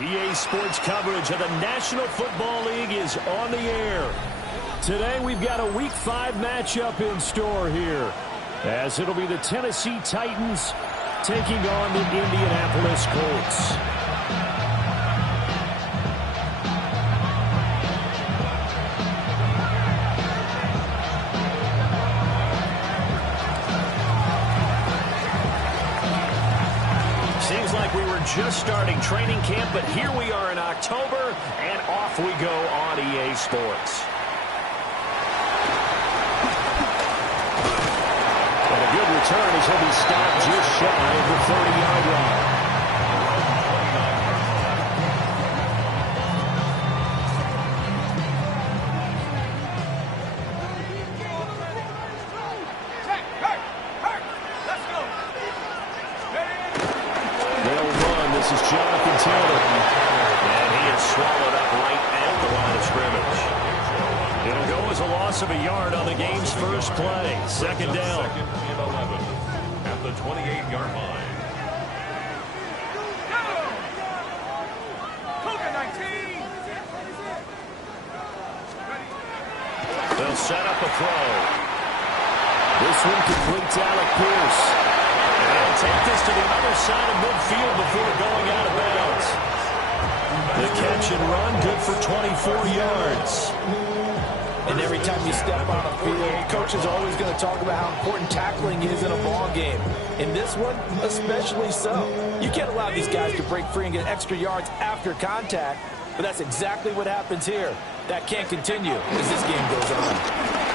EA Sports coverage of the National Football League is on the air. Today we've got a Week 5 matchup in store here, as it'll be the Tennessee Titans taking on the Indianapolis Colts. Seems like we were just starting training camp, but here we are in October, and off we go on EA Sports. And a good return as he'll be stopped just shy of the 30-yard line. Jonathan Taylor, and he is swallowed up right at the line of scrimmage. It'll go as a loss of a yard on the game's first play. Second down. Second and 11 at the 28-yard line. They'll set up a throw. This one complete to Alec Pierce. And they'll take this to the other side of midfield before going out of bounds. The catch and run, good for 24 yards. And every time you step on a field, coach is always going to talk about how important tackling is in a ball game. In this one, especially so. You can't allow these guys to break free and get extra yards after contact, but that's exactly what happens here. That can't continue as this game goes on.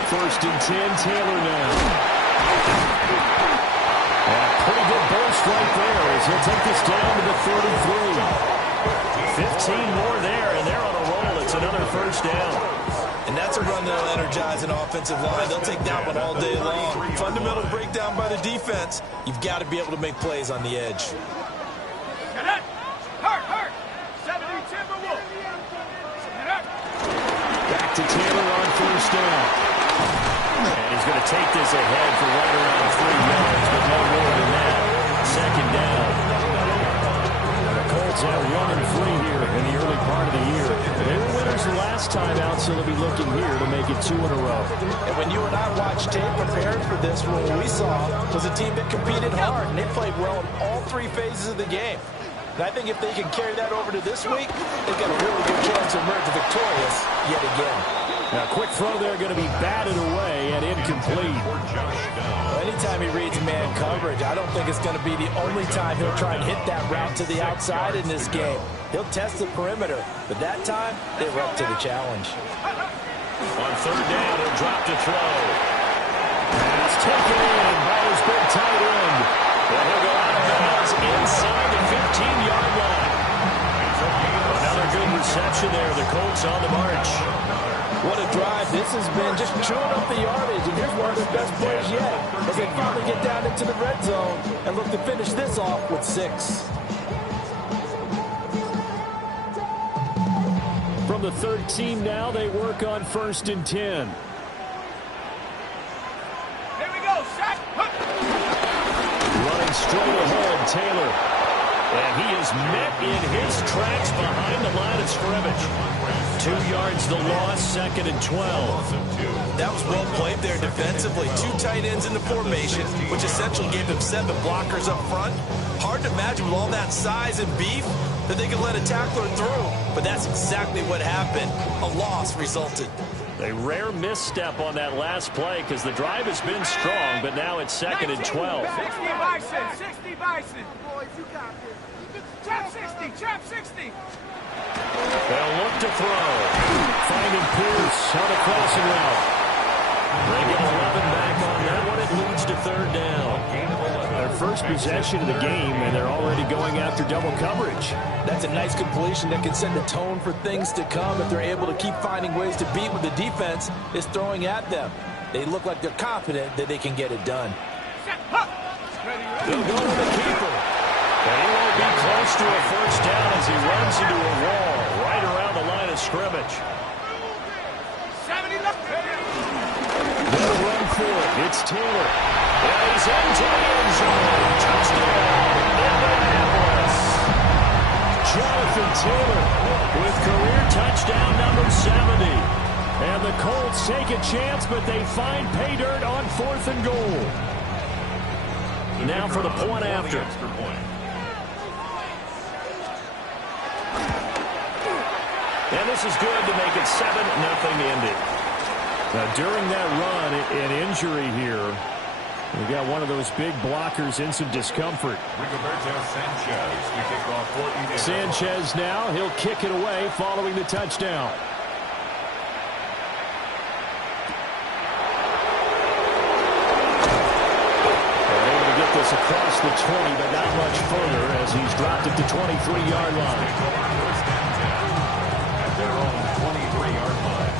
First and 10, Taylor now. And a pretty good burst right there as he'll take this down to the 33. 15 more there, and they're on a roll. It's another first down. And that's a run that'll energize an offensive line. They'll take that one all day long. Fundamental breakdown by the defense. You've got to be able to make plays on the edge. Back to Taylor on first down. And he's going to take this ahead for right around 3 yards, but no more than that. Second down. And the Colts have running free here in the early part of the year. They were winners the last time out, so they'll be looking here to make it 2 in a row. And when you and I watched tape preparing for this, what we saw was a team that competed hard, and they played well in all 3 phases of the game. And I think if they can carry that over to this week, they've got a really good chance to emerge victorious yet again. Now, quick throw there, going to be batted away and incomplete. Well, anytime he reads man coverage, I don't think it's going to be the only time he'll try and hit that route to the outside in this game. He'll test the perimeter, but that time, they were up to the challenge. On third down, he'll drop to throw. Pass taken in by his big tight end. And he'll go out of bounds inside the 15-yard line. Another good reception there. The Colts on the march. What a drive this has been, just chewing up the yardage, and here's one of their best plays yet as they finally get down into the red zone and look to finish this off with 6. From the 13 now, they work on first and 10. Here we go, sack. Running straight ahead, Taylor. And he is met in his tracks behind the line of scrimmage. 2 yards the loss, second and 12. That was well played there defensively. 2 tight ends in the formation, which essentially gave them 7 blockers up front. Hard to imagine with all that size and beef that they could let a tackler through. But that's exactly what happened. A loss resulted. A rare misstep on that last play because the drive has been strong, but now it's second and 12. 60 Bison, 60 Bison. Boys, you got this. Trap 60, trap 60. They'll look to throw. Finding Pierce on a crossing route. They get 11 back on that one. It leads to third down. Their first possession of the game, and they're already going after double coverage. That's a nice completion that can set the tone for things to come if they're able to keep finding ways to beat what the defense is throwing at them. They look like they're confident that they can get it done. They'll go to the keeper. And he won't be close to a first down as he runs into a wall right around the line of scrimmage. 70 left. They'll run for it. It's Taylor. And he's into the end zone. Touchdown, Indianapolis. Jonathan Taylor with career touchdown number 70. And the Colts take a chance, but they find pay dirt on 4th and goal. Now for the point after. And this is good to make it 7-0 Indy. Now, during that run, an injury here. We got one of those big blockers in some discomfort. Sanchez now, he'll kick it away following the touchdown. Able to get this across the 20, but not much further as he's dropped at the 23-yard line. At their own 23-yard line.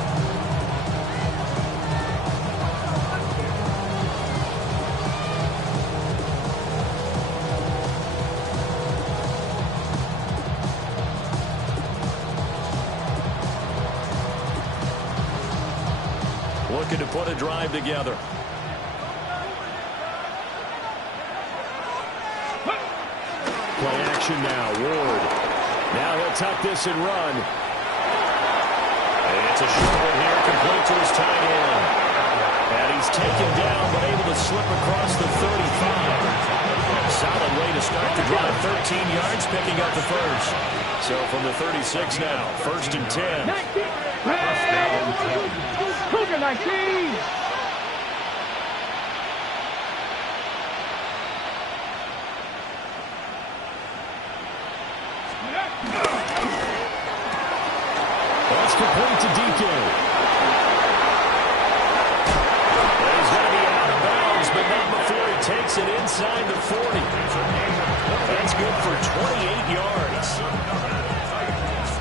Looking to put a drive together. Play action now. Ward. Now he'll tuck this and run. And it's a short one here, complete to his tight end. And he's taken down, but able to slip across the 35. Solid way to start the drive. 13 yards, picking up the first. So from the 36 now, 1st and 10. Cougar 19! That's complete to DK. He's going to be out of bounds, but not before he takes it inside the 40. That's good for 28 yards.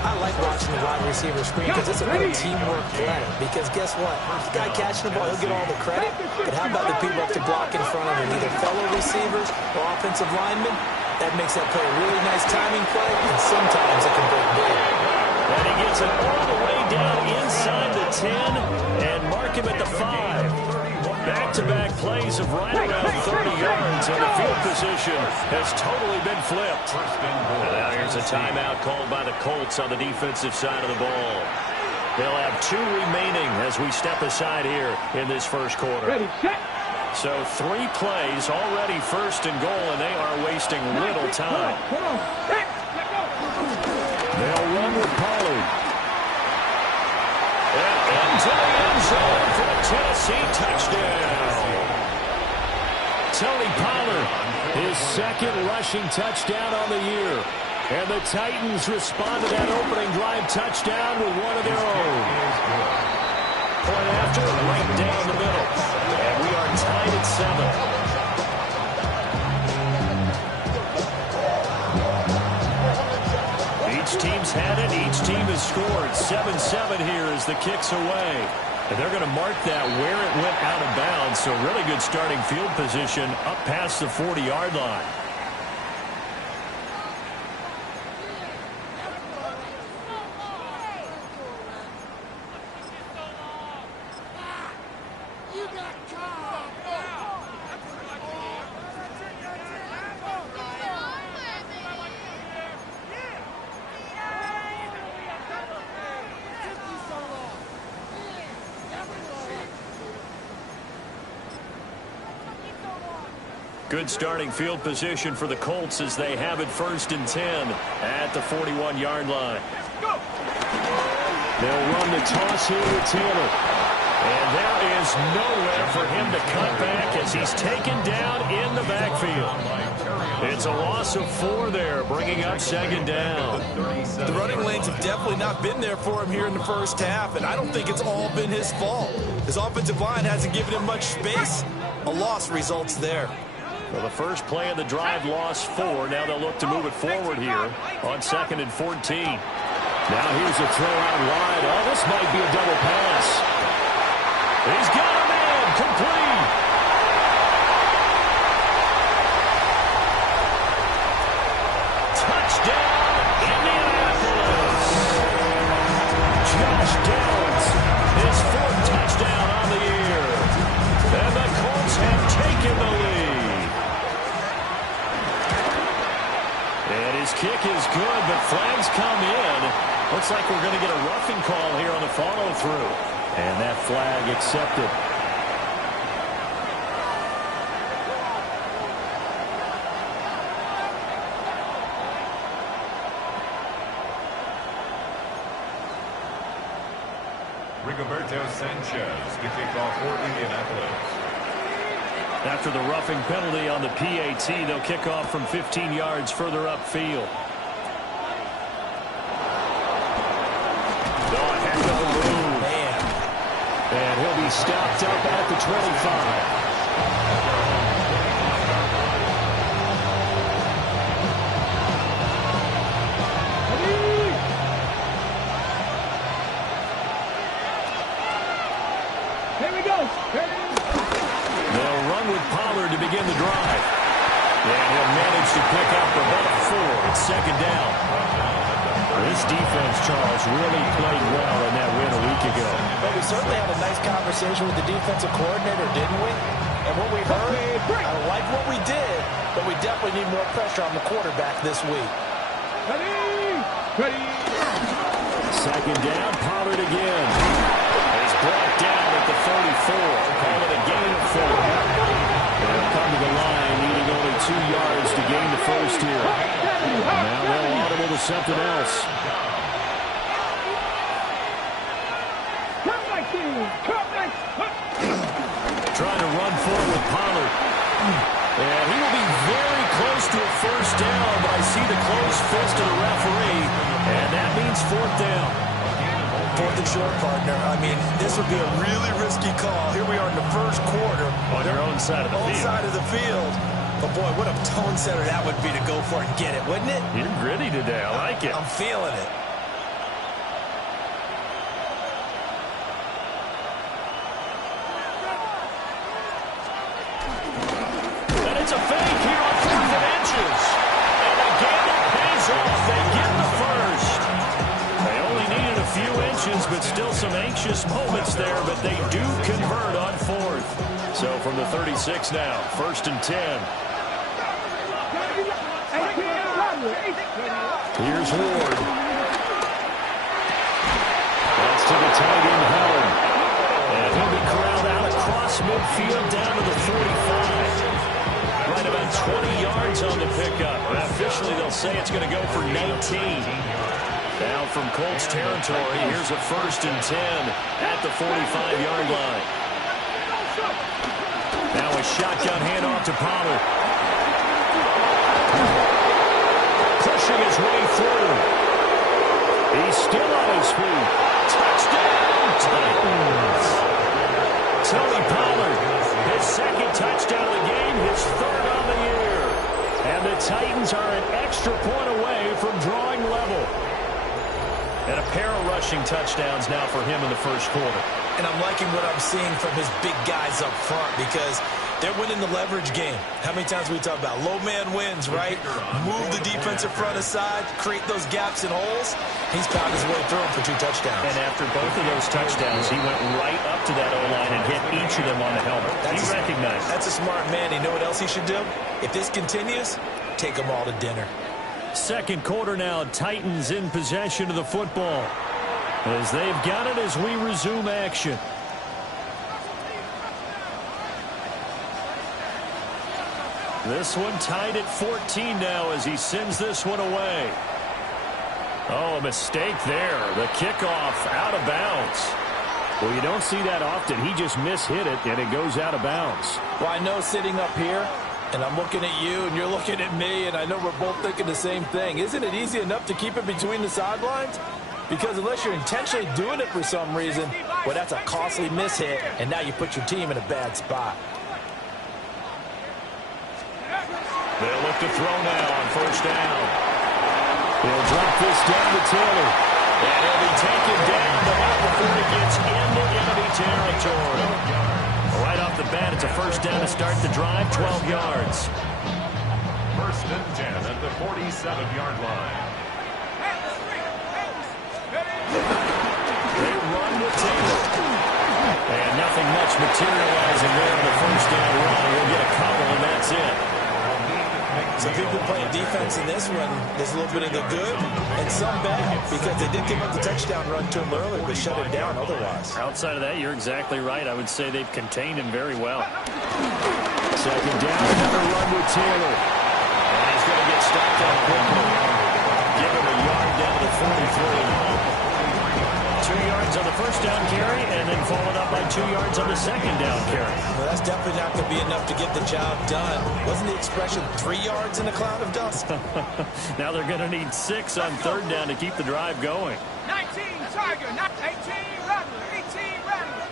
I like watching the wide receiver screen because it's a real teamwork play. Because guess what? The guy catching the ball, he'll get all the credit. But how about the people up to block in front of him, either fellow receivers or offensive linemen? That makes that play a really nice timing play, and sometimes it can break big. And he gets it all the way down inside the 10 and mark him at the 5. Back-to-back plays of right around 30 yards, and the field position has totally been flipped. And now here's a timeout called by the Colts on the defensive side of the ball. They'll have 2 remaining as we step aside here in this first quarter. Ready, set. So 3 plays, already 1st and goal, and they are wasting little time. Hold on. Set. Let go. They'll run with Pollard. And into the end zone for a Tennessee touchdown. Tony Pollard, his 2nd rushing touchdown on the year. And the Titans respond to that opening drive touchdown with one of their own. Point after, right down the middle. And we are tied at 7. Each team's had it. Each team has scored. 7-7 here as the kick's away. And they're going to mark that where it went out of bounds. So really good starting field position up past the 40-yard line. Good starting field position for the Colts as they have it 1st and 10 at the 41-yard line. They'll run the toss here with Taylor. And there is nowhere for him to cut back as he's taken down in the backfield. It's a loss of 4 there, bringing up 2nd down. The running lanes have definitely not been there for him here in the first half, and I don't think it's all been his fault. His offensive line hasn't given him much space. A loss results there. Well, the first play of the drive lost 4. Now they'll look to move it forward here on 2nd and 14. Now here's a throw out wide. Oh, this might be a double pass. He's got a man. Complete. Touchdown, Indianapolis. Josh Downs, his 4th touchdown on the year. And the Colts have taken the lead. And his kick is good, but flags come in. Looks like we're going to get a roughing call here on the follow-through. And that flag accepted. Rigoberto Sanchez to kick off for Indianapolis. After the roughing penalty on the PAT, they'll kick off from 15 yards further upfield. Oh, heck of a move. Man. And he'll be stopped up at the 25. They'll run with Pollard to begin the drive. And he'll manage to pick up about 4. It's second down. This defense, Charles, really played well in that win a week ago. But we certainly had a nice conversation with the defensive coordinator, didn't we? And what we heard, I like what we did, but we definitely need more pressure on the quarterback this week. Second down, Pollard again. He's brought down at the 34. Call it a gain of 4. They'll come to the line, needing only 2 yards to gain the first here. Now they'll audible to something else. Trying to run forward with Pollard. And he will be very close to a first down, but I see the closed fist of the referee, and that means 4th down. 4th and short, partner. I mean, this would be a really risky call. Here we are in the first quarter. On your own side of the field. Side of the field. But, boy, what a tone setter that would be to go for it and get it, wouldn't it? You're gritty today. I like it. I'm feeling it. And it's a fake here on 4th and inches. And again, it pays off. They get the first. They only needed a few inches, but still some anxious moments there, but they do convert on 4th. So from the 36 now, 1st and 10. Here's Ward. That's to the tight end, Howard. And he'll be corralled out across midfield down to the 45. Right about 20 yards on the pickup. Officially, they'll say it's going to go for 19. Now from Colts territory, here's a 1st and 10 at the 45-yard line. Now a shotgun handoff to Pollard. Pushing his way through. He's still on his feet. Touchdown, Titans. Tony Pollard, his 2nd touchdown of the game, his 3rd on the year. And the Titans are an extra point away from drawing level. And a pair of rushing touchdowns now for him in the first quarter. And I'm liking what I'm seeing from his big guys up front because they're winning the leverage game. How many times we talk about low man wins, right? Move the defensive front aside, create those gaps and holes. He's found his way through them for 2 touchdowns. And after both of those touchdowns, he went right up to that O-line and hit each of them on the helmet. He recognized it. That's a smart man. You know what else he should do? If this continues, take them all to dinner. Second quarter now, Titans in possession of the football. As they've got it as we resume action. This one tied at 14 now as he sends this one away. Oh, a mistake there. The kickoff out of bounds. Well, you don't see that often. He just mishit it, and it goes out of bounds. Well, I know sitting up here, and I'm looking at you, and you're looking at me, and I know we're both thinking the same thing. Isn't it easy enough to keep it between the sidelines? Because unless you're intentionally doing it for some reason, well, that's a costly mishit, and now you put your team in a bad spot. They'll look to throw now on 1st down. He'll drop this down to Taylor. And he'll be taken down, but not before he gets into enemy territory. Right off the bat, it's a 1st down to start the drive, 12 yards. 1st and 10 at the 47-yard line. They run with Taylor. And nothing much materializing there in the 1st down run. He'll get a couple, and that's it. So people playing defense in this one, there's a little bit of the good and some bad, because they did give up the touchdown run to him earlier, but shut him down otherwise. Outside of that, you're exactly right. I would say they've contained him very well. Second down, another run with Taylor. And he's going to get stopped up quickly. Give him a yard down to 43. 2 yards on the first down carry, and then followed up by 2 yards on the second down carry. Well, that's definitely not going to be enough to get the job done. Wasn't the expression 3 yards in a cloud of dust? Now they're going to need 6 on third down to keep the drive going. 19 Tiger, 18 Rattler, 18 Rattler.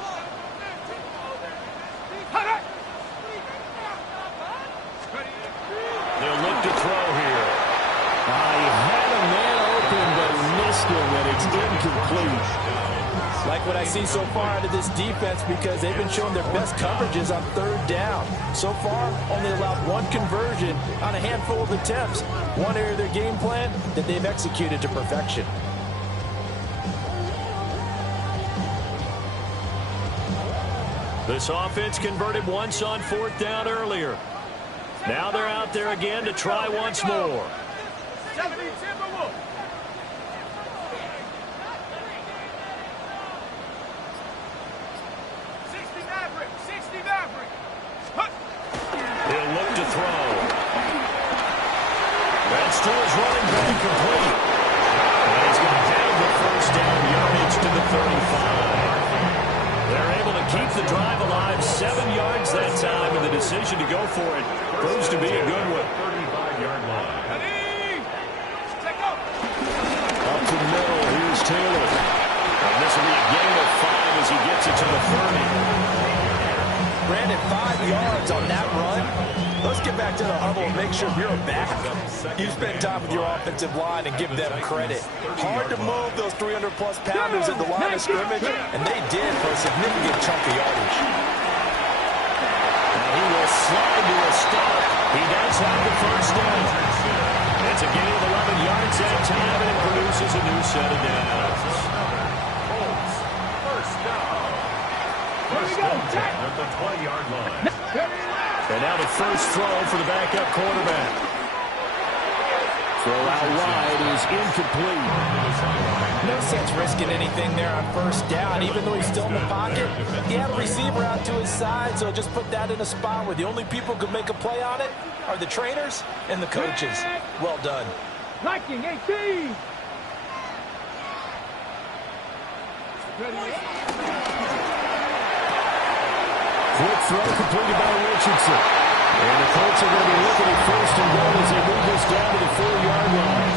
They'll look to throw here. He had a man open, but missed him, and it's incomplete. Like what I see so far out of this defense, because they've been showing their best coverages on third down. So far, only allowed 1 conversion on a handful of attempts. One area of their game plan that they've executed to perfection. This offense converted once on fourth down earlier. Now they're out there again to try once more. 70 Timberwolves. 60 Maverick, 60 Maverick. He'll look to throw. That's to his running back, complete. And he's going to have the first down yardage to the 35. They're able to keep the drive alive, 7 yards that time, and the decision to go for it proves to be a good one. 35-yard line. Up to the middle, here's Taylor. And this will be a gain of 5 as he gets it to the 30. Brandon, 5 yards on that run. Let's get back to the huddle and make sure you're back. You spend time with your offensive line and give them credit. Hard to move those 300-plus pounders at the line of scrimmage, and they did for a significant chunk of yardage. And he will slide to a stop. He does have the first down. It's a gain of 11 yards that time, and it produces a new set of downs. First down. First down at the 20-yard line. And now the first throw for the backup quarterback. Throw out wide is incomplete. No sense risking anything there on first down, even though he's still in the pocket. He had a receiver out to his side, so just put that in a spot where the only people who can make a play on it are the trainers and the coaches. Well done. Viking 18. Quick throw completed by Richardson. And the Colts are going to be looking at first and goal as they move this down to the 4-yard line.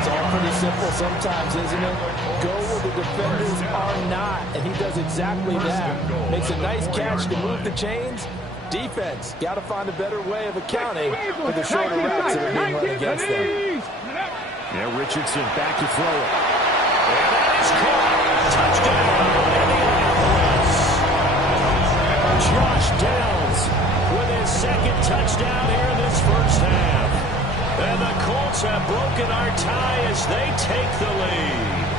It's all pretty simple sometimes, isn't it? Go where the defenders are not, and he does exactly that. Makes a nice catch to move the chains. Defense, got to find a better way of accounting for the shorter routes that are being run against them. Now Richardson back to throw it. And that is caught. Touchdown, Indianapolis. Josh Downs with his second touchdown here in this first half. And the Colts have broken our tie as they take the lead.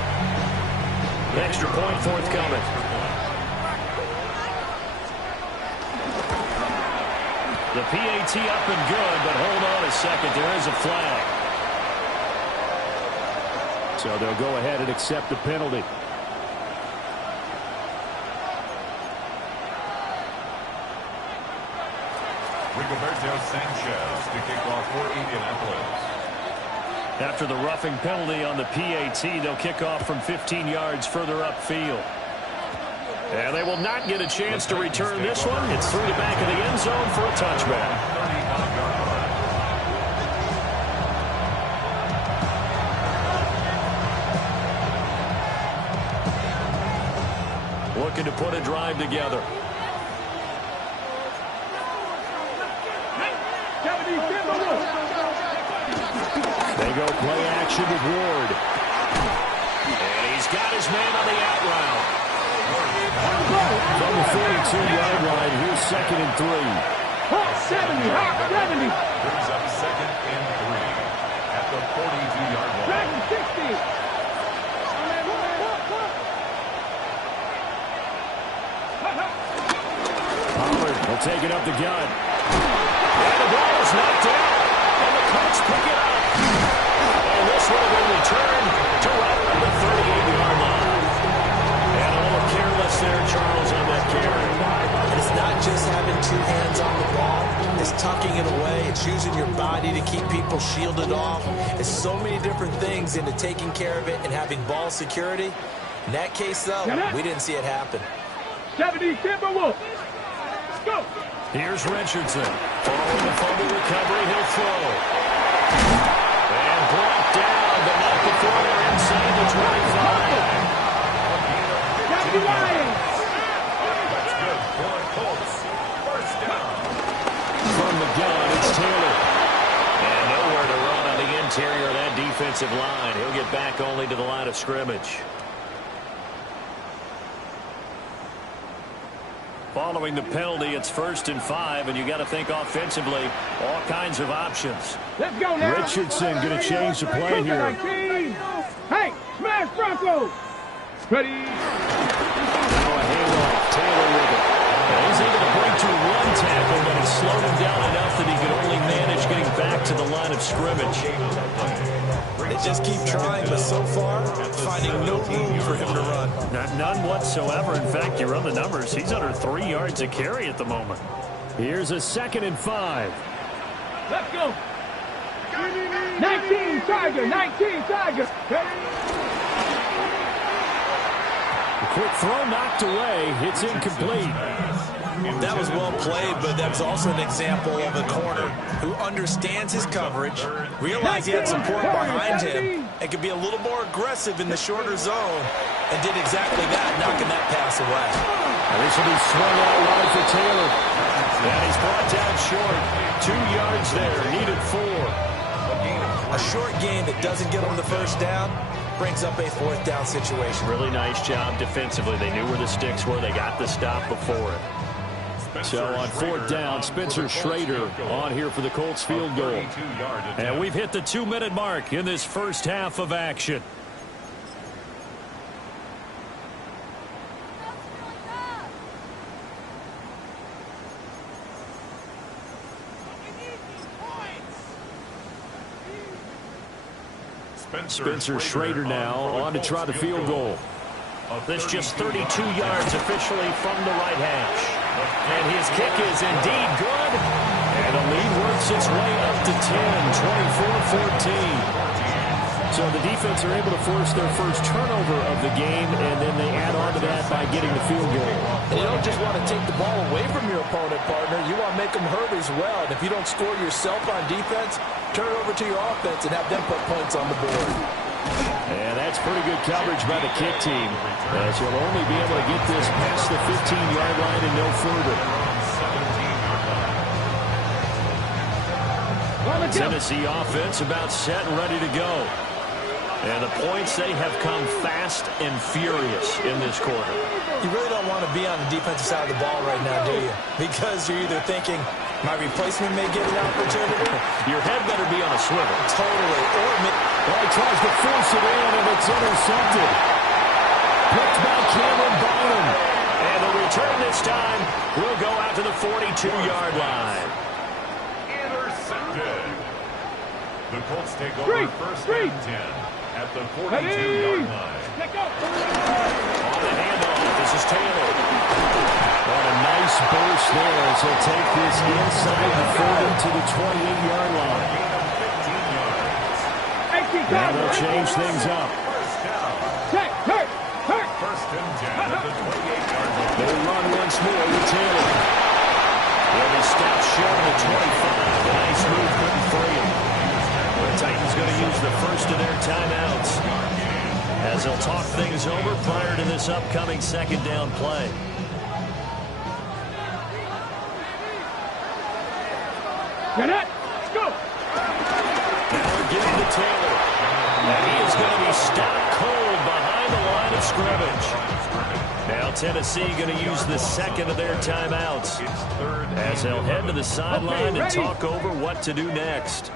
Extra point forthcoming. The PAT up and good, but hold on a second. There is a flag. So they'll go ahead and accept the penalty. Rigoberto Sanchez to kick off for Indianapolis. After the roughing penalty on the PAT, they'll kick off from 15 yards further upfield. And they will not get a chance to return this one. It's through the back of the end zone for a touchback. 35-yard line. Looking to put a drive together. They go play action with Ward. And he's got his man on the out route. From the 42-yard line, here's 2nd and 3. 70, 70. Brings up 2nd and 3 at the 42-yard line. 60. Pollard will take it up the gut. And the ball is knocked out. Colts pick it up. And this one will return to right around the 38-yard line. And a little careless there, Charles, on that carry. And it's not just having two hands on the ball. It's tucking it away. It's using your body to keep people shielded off. It's so many different things into taking care of it and having ball security. In that case, though, we didn't see it happen. 70 Timberwolves. Let's go. Here's Richardson. Following the fumble recovery, he'll throw. And brought down, but not before they're inside the 25. Deputy Lions. That's good for Colts. First down. From the gun, it's Taylor. And nowhere to run on the interior of that defensive line. He'll get back only to the line of scrimmage. Following the penalty, it's 1st and 5, and you got to think offensively, all kinds of options. Let's go now. Richardson going to change the play here. Hey, smash Bronco. Ready. Now a handoff. Taylor with it. And he's able to break to one tackle, but it slowed him down enough that he could only manage getting back to the line of scrimmage. They just keep trying, but so far, finding no room for him to run. None whatsoever. In fact, you run the numbers. He's under 3 yards a carry at the moment. Here's a 2nd and 5. Let's go. 19 Tiger. 19 Tiger. The quick throw knocked away. It's incomplete. That was well played, but that's also an example of a corner who understands his coverage, realized he had support behind him, and could be a little more aggressive in the shorter zone, and did exactly that, knocking that pass away. This will be swung out wide for Taylor. And he's brought down short. 2 yards there, needed 4. A short gain that doesn't get him the first down brings up a 4th down situation. Really nice job defensively. They knew where the sticks were. They got the stop before it. So on 4th down, Spencer Schrader on here for the Colts field goal. And we've hit the 2-minute mark in this first half of action. Spencer Schrader now on to try the field goal. This just 32 yards officially from the right hash. And his kick is indeed good. And the lead works its way up to 10, 24-14. So the defense are able to force their first turnover of the game, and then they add on to that by getting the field goal. And you don't just want to take the ball away from your opponent, partner. You want to make them hurt as well. And if you don't score yourself on defense, turn it over to your offense and have them put points on the board. And that's pretty good coverage by the kick team, as you'll only be able to get this past the 15-yard line and no further. Tennessee offense about set and ready to go. And the points, they have come fast and furious in this quarter. You really don't want to be on the defensive side of the ball right now, do you? Because you're either thinking, my replacement may get an opportunity. Your head better be on a swivel. Totally. Well, he tries to force it in, and it's intercepted. Picked by Cameron Bynum. And the return this time will go out to the 42-yard line. Intercepted. The Colts take over first and 10 at the 42-yard line. On the handoff, this is Taylor. What a nice burst there as he'll take this inside the 40 to the 28-yard line. And they'll change things up. First and 10 at the 28-yard line. They run once more with Taylor. Well, he stopped short of the 25. A nice move, couldn't free him. The Titans going to use the first of their timeouts as they'll talk things over prior to this upcoming 2nd down play. Let's go. Now we're getting to Taylor. And he is going to be stopped cold behind the line of scrimmage. Now Tennessee going to use the 2nd of their timeouts as they'll head to the sideline and talk over what to do next.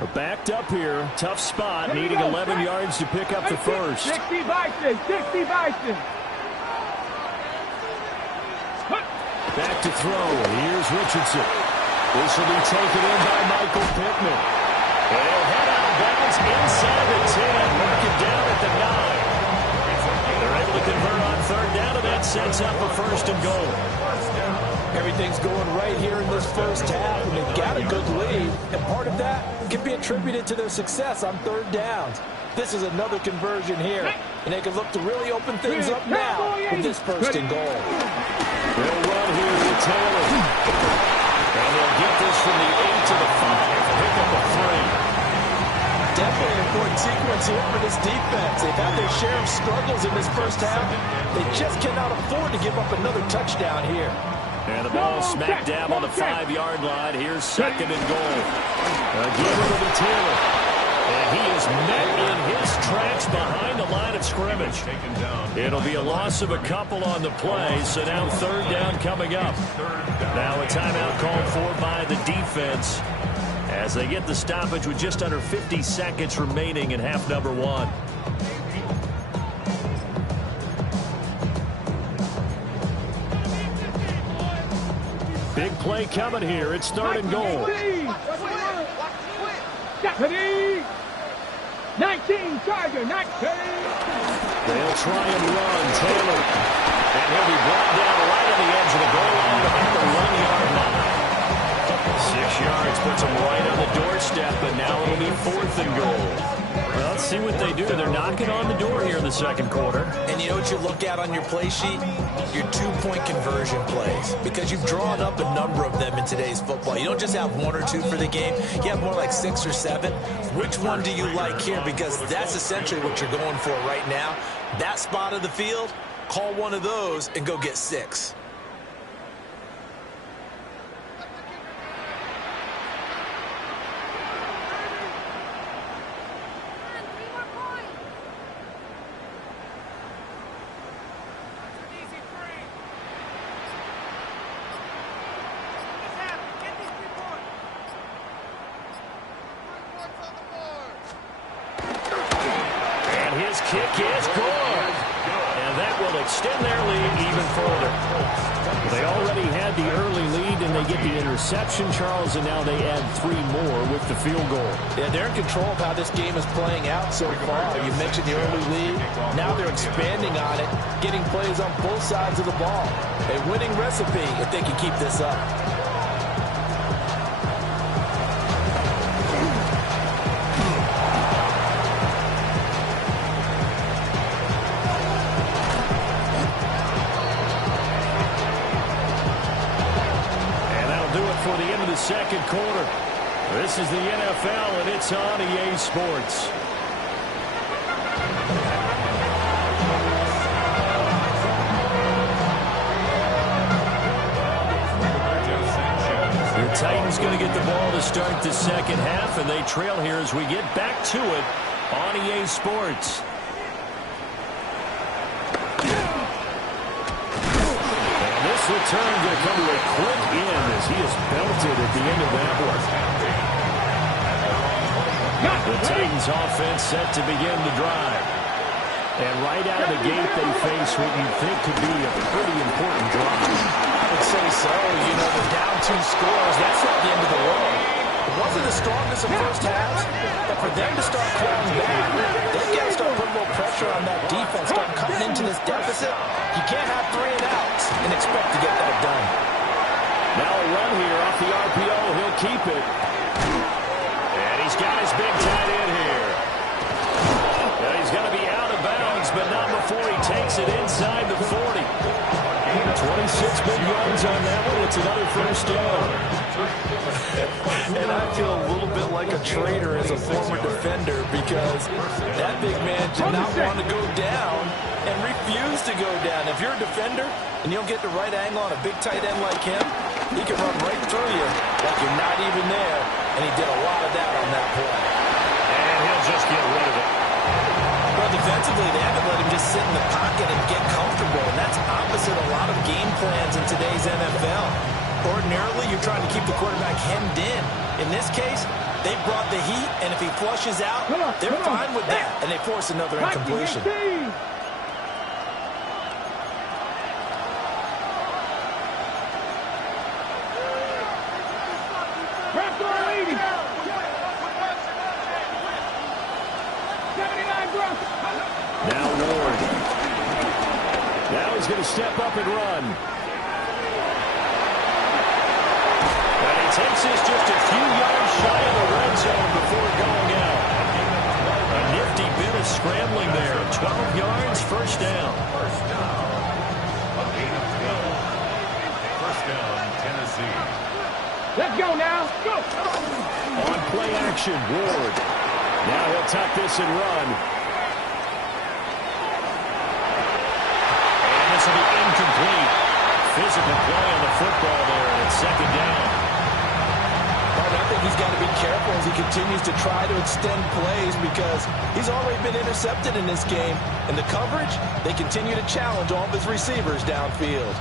We're backed up here. Tough spot, needing 11 yards to pick up the first. 60 Bison. 60 Bison. Back to throw. Here's Richardson. This will be taken in by Michael Pittman. And he'll head out of bounds inside the 10, mark it down at the 9. They're able to convert on third down, and that sets up a first and goal. Everything's going right here in this first half, and they've got a good lead. And part of that can be attributed to their success on third downs. This is another conversion here, and they can look to really open things up now with this first and goal. They'll run here with Taylor. And they'll get this from the 8 to the 5. Pick up a 3. Definitely an important sequence here for this defense. They've had their share of struggles in this first half. They just cannot afford to give up another touchdown here. And the ball smack dab on the 5-yard line. Here's second and goal. Again, it'll be Taylor. And he is met in his tracks behind the line of scrimmage. It'll be a loss of a couple on the play, so now third down coming up. Now a timeout called for by the defense as they get the stoppage with just under 50 seconds remaining in half number 1. Big play coming here. It's third and goal. 19, Charger, 19. They'll try and run. Taylor. And he'll be brought down right on the edge of the goal line about the 1-yard line. 6 yards puts him right on the doorstep, but now it'll be fourth and goal. Well, let's see what they do. They're knocking on the door here in the second quarter. And you know what you look at on your play sheet? Your two-point conversion plays. Because you've drawn up a number of them in today's football. You don't just have 1 or 2 for the game. You have more like 6 or 7. Which one do you like here? Because that's essentially what you're going for right now. That spot of the field, call one of those and go get 6. Kick is good. And that will extend their lead even further. They already had the early lead, and they get the interception, Charles, and now they add 3 more with the field goal. Yeah, they're in control of how this game is playing out so far. You mentioned the early lead. Now they're expanding on it, getting plays on both sides of the ball. A winning recipe if they can keep this up. For the end of the second quarter. This is the NFL, and it's on EA Sports. The Titans going to get the ball to start the second half, and they trail here as we get back to it on EA Sports. Return going to come to a quick end as he is belted at the end of that one. The Titans offense set to begin the drive. And right out of the gate, they face what you think could be a pretty important drive. I would say so. You know, they're down 2 scores. That's not the end of the world. It wasn't the strongest of first halves, but for them to start clawing back, they've got to start putting a little pressure on that defense, start cutting into this deficit. You can't have 3 and outs and expect to get that done. Now a run here off the RPO. He'll keep it. And he's got his big tight end here. Now he's going to be out of bounds, but not before he takes it inside the 40. 26 big yards on that one. It's another first down. And I feel a little bit like a traitor as a former defender because that big man did not want to go down and refuse to go down. If you're a defender and you don't get the right angle on a big tight end like him, he can run right through you like you're not even there, and he did a lot of that on that play. And he'll just get rid of it. Well, defensively, they haven't let him just sit in the pocket and get comfortable, and that's opposite a lot of game plans in today's NFL. Ordinarily, you're trying to keep the quarterback hemmed in. In this case, they brought the heat, and if he flushes out, they're fine with that, and they force another incompletion. Now Ward. Now he's going to step up and run. And he takes this just a few yards shy of the red zone before going out. A nifty bit of scrambling there. 12 yards, first down. First down, Tennessee. Let's go now. Go. On play action, Ward. Now he'll tuck this and run. And this will be incomplete. Physical play on the football there, and it's second down. But I think he's got to be careful as he continues to try to extend plays because he's already been intercepted in this game. And the coverage, they continue to challenge all of his receivers downfield.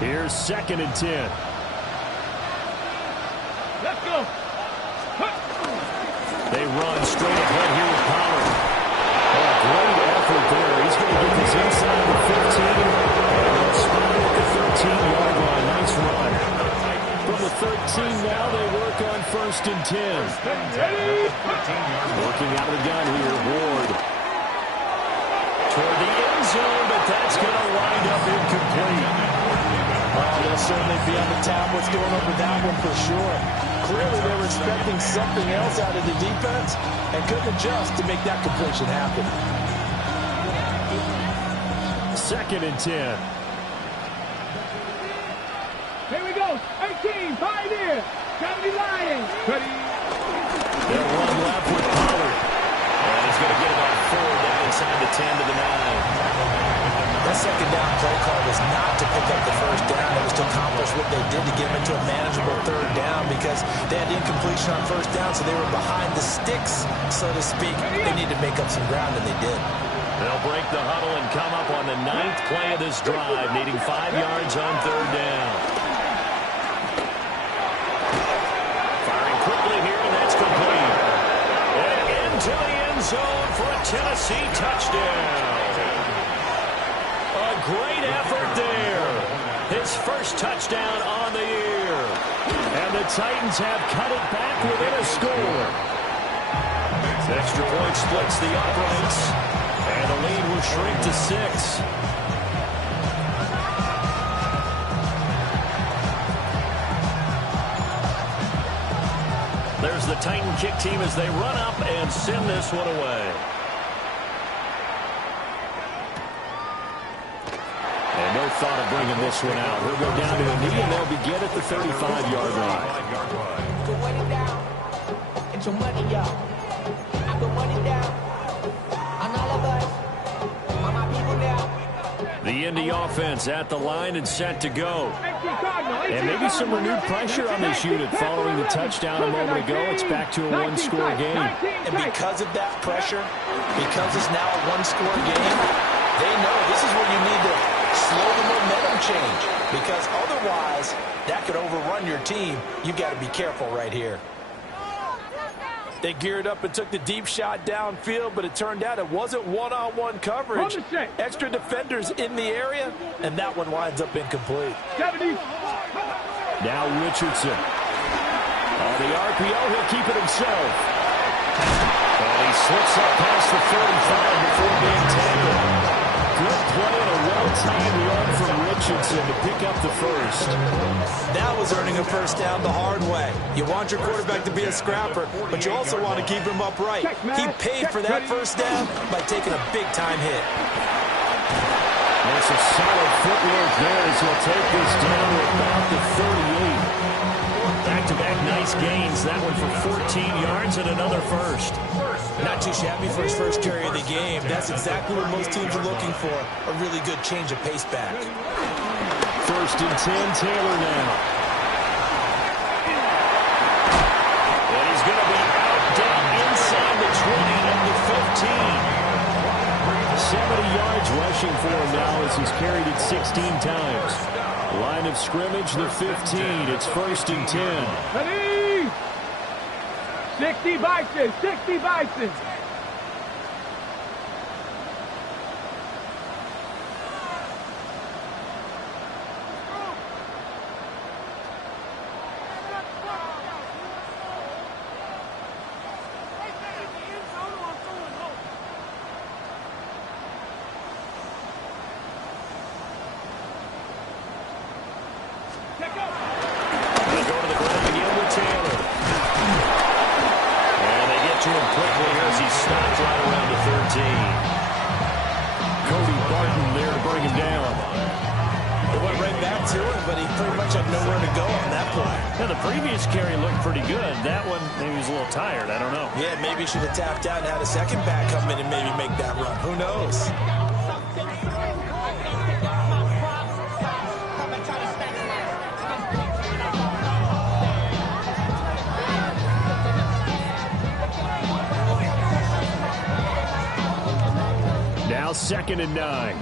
Here's 2nd and 10. Let's go. They run straight ahead here with Pollard. Oh, great effort there. He's going to get this inside the 15. And they'll spot it at the 13-yard line. Nice run. From the 13 now, they work on 1st and 10. Working out of the gun here, Ward. Toward the end zone, but that's going to wind up incomplete. They'll certainly be on the tablets going over that one for sure. Clearly they were expecting something else out of the defense and couldn't adjust to make that completion happen. 2nd and 10. Here we go. 18, Pioneer. 70 Lions. Ready. They'll run left with Pollard. And he's going to get about 4 down inside the 10 to the 9. That second down play call was not to pick up the first down. It was to accomplish what they did to get them into a manageable 3rd down because they had incompletion on 1st down, so they were behind the sticks, so to speak. They need to make up some ground, and they did. They'll break the huddle and come up on the 9th play of this drive, needing 5 yards on 3rd down. Firing quickly here, and that's complete. And into the end zone for a Tennessee touchdown. A great effort there. His first touchdown on the year. And the Titans have cut it back within a score. Extra point splits the uprights. And the lead will shrink to 6. There's the Titan kick team as they run up and send this one away. And no thought of bringing this one out. He'll go down to a knee, and they'll begin at the 35-yard line. Put money down. It's your money, y'all. I put money down. On all of us. On my people now. The Indy offense at the line and set to go. And maybe some renewed pressure on this unit following the touchdown a moment ago. It's back to a one-score game. And because of that pressure, because it's now a one-score game, they know this is where you need to slow the momentum change. Because otherwise, that could overrun your team. You've got to be careful right here. They geared up and took the deep shot downfield, but it turned out it wasn't one-on-one coverage. Extra defenders in the area, and that one winds up incomplete. 70. Now Richardson. On the RPO, he'll keep it himself. And he slips up past the 45 before being tackled. Good play and a well-timed run from Richardson to pick up the first. That was earning a first down the hard way. You want your quarterback to be a scrapper, but you also want to keep him upright. He paid for that first down by taking a big-time hit. There's some solid footwork there as he'll take this down to about the 38. Back-to-back nice gains. That one for 14 yards and another first. Not too shabby for his first carry of the game. That's exactly what most teams are looking for, a really good change of pace back. 1st and 10, Taylor now. And he's going to be out down inside the 20 and the 15. 70 yards rushing for him now as he's carried it 16 times. Line of scrimmage, the 15. It's 1st and 10. Ready? 60 Bison. 60 Bison. quickly as he's stopped right around the 13. Cody Barton there to bring him down. They went right back to him, but he pretty much had nowhere to go on that play. Yeah, the previous carry looked pretty good. That one, maybe he was a little tired. I don't know. Yeah, maybe he should have tapped out and had a second back come in and maybe make that run. Who knows? Now 2nd and 9.